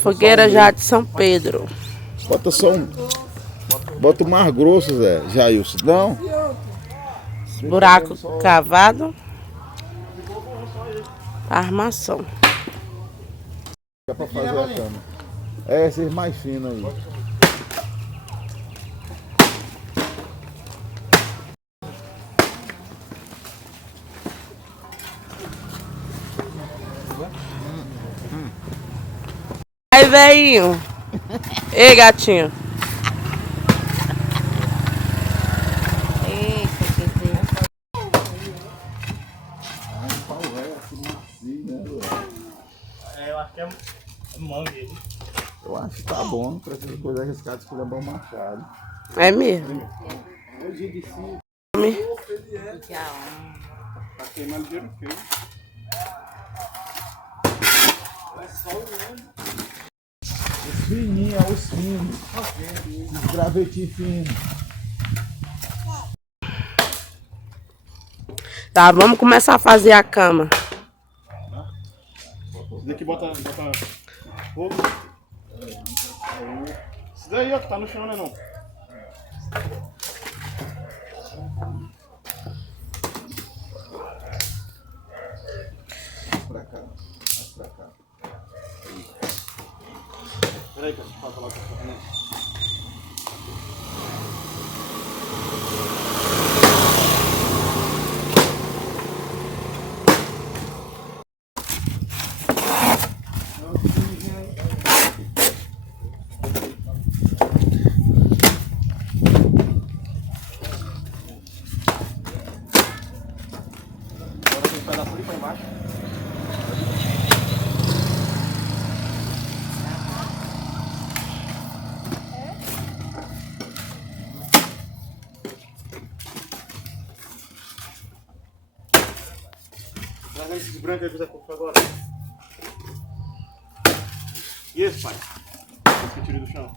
Fogueira já de São Pedro. Bota só um. Bota o mais grosso, Zé. Jailson. Não? Buraco cavado. Armação. Dá pra fazer a cama. É, esses mais finos aí. Aí, velhinho. Ei, gatinho. Eu acho que é mangue. Eu acho que tá bom. Não precisa coisa arriscada, escolher bom machado. É mesmo. Tá queimando dinheiro feio. Os fininhos, os finos. Os gravetinhos finos. Tá, vamos começar a fazer a cama. Esse daqui bota fogo. Esse daí, ó, que tá no chão, né, não? Pra cá. Pra cá. Peraí, cara, deixa eu falar com você. Agora tem um pedaço ali pra embaixo. Trazendo esses brancos aí que você comprou agora. E esse, pai? Esse que eu tirei do chão.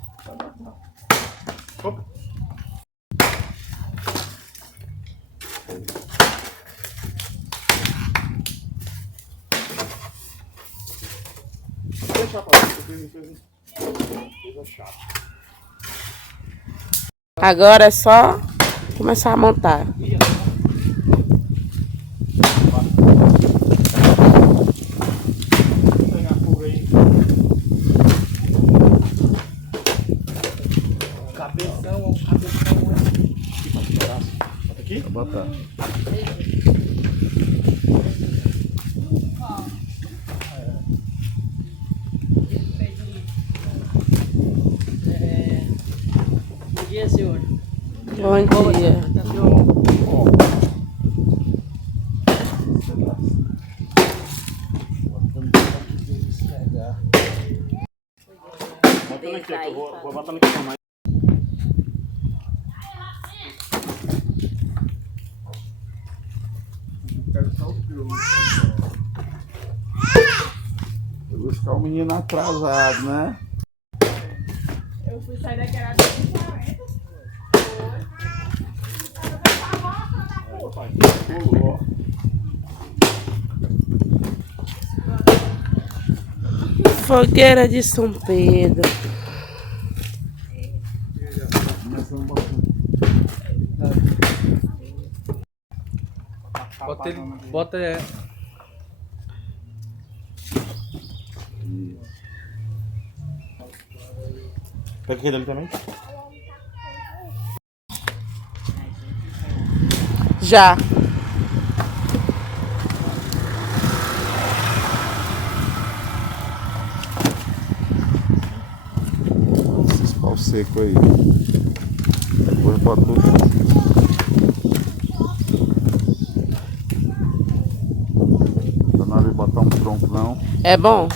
Opa. Deixa pra lá, coisa chata. Agora é só começar a montar. Vou pegar fogo aí. Cabeção. Aqui pra estourar. Bota aqui? Vou botar. Bom dia, senhor. Bom dia. Botando aqui, ó, que eu vou botando aqui pra mais. Vou buscar o menino atrasado, né? Eu fui sair daqui, era 2h40. Ô, pai, pulou. Fogueira de São Pedro. Bota ele. Bota. Pega aquele ali também. Já. Esses pau seco aí. Depois bota tudo. Tá na hora de botar um tronco não. É bom?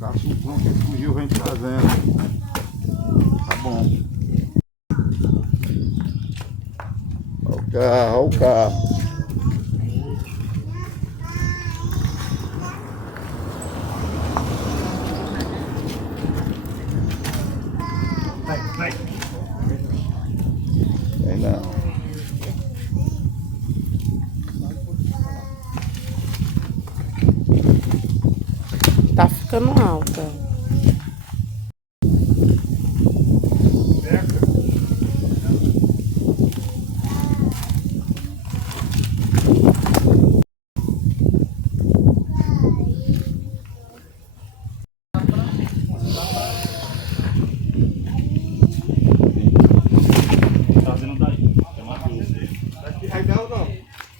Caça um tronco que fugiu, vem trazendo. Tá bom. Olha o carro. Vai. Vem não. Tá ficando alta. Tá vendo daí? Tem uma dúvida. Aí não, não.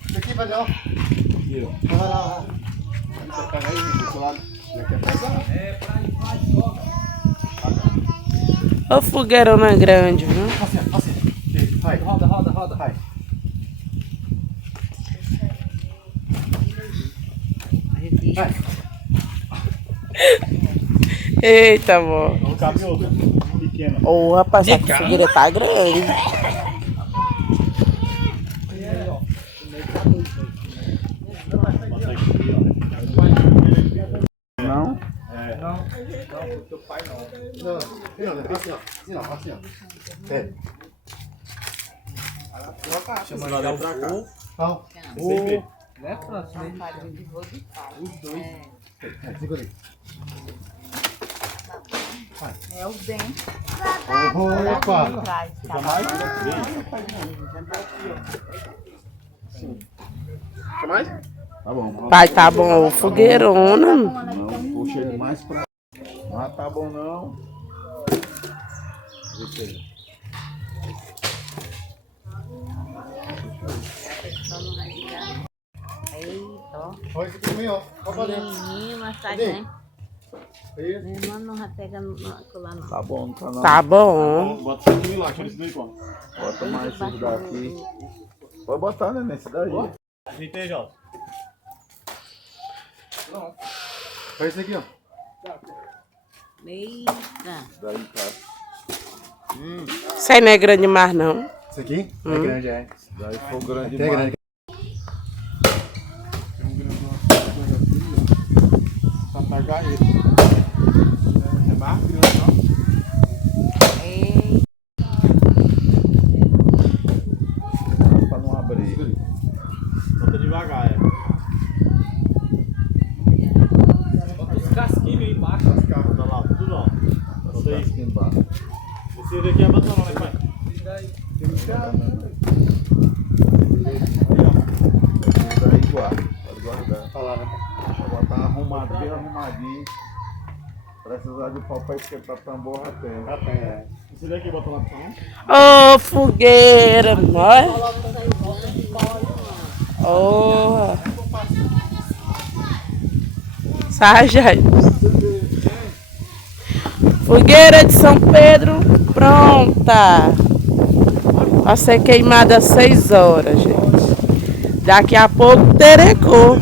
Isso aqui vai dar. Aqui, ó. Vai lá. Você pega aí do outro lado. Já quer pegar? Ô fogueirona grande, viu? Assim. Vai. Roda. Vai. Vai. Eita, vó. Não cabe outra. Pequena. Ô, rapaz, essa fogueira tá grande. Bota aqui, ó. Não? É. Não, assim não. Assim ó. É. Chama ela pra cá. Não. Sem ver. Né, próximo? Segura aí. É o bem. Opa. Atrás, tá? Quer mais? Tá bom. Pai, tá bom. Fogueirona. Não, puxa ele mais pra... Ah, tá bom não. Deixa aí. Olha esse aqui também, ó. Pequenininho, mas tá grande. Meu irmão não vai pegar lá não. Tá bom, não tá não. Tá bom. Bota isso aqui lá, tira isso daí, como? Bota mais esse daqui. Pode botar, né, nesse daí. Ajeitei, Jota. Olha esse aqui, ó. Eita. Daí, cara. Isso aí não é grande mais, não. Esse aqui? É grande, é. Daí foi grande demais. Grande. Pra pegar ele. É mais grande, ó. Ei. Pra não abrir. Bota devagar, é. Bota os casquinhos aí embaixo. Bota lá, tudo ó. Bota aí. Aqui embaixo. Esse daqui é batonão, né, pai? Daí guarda. Pode guardar. Falar, né? Deixa eu botar arrumado, bem arrumadinho. Precisar de pau pra esquentar tambor até. Até. Esse daqui bota lá pra mim. Ô, fogueira. Olha. Ô. Sargento. Fogueira de São Pedro pronta. Vai ser queimada às 6 horas, gente. Daqui a pouco terecou.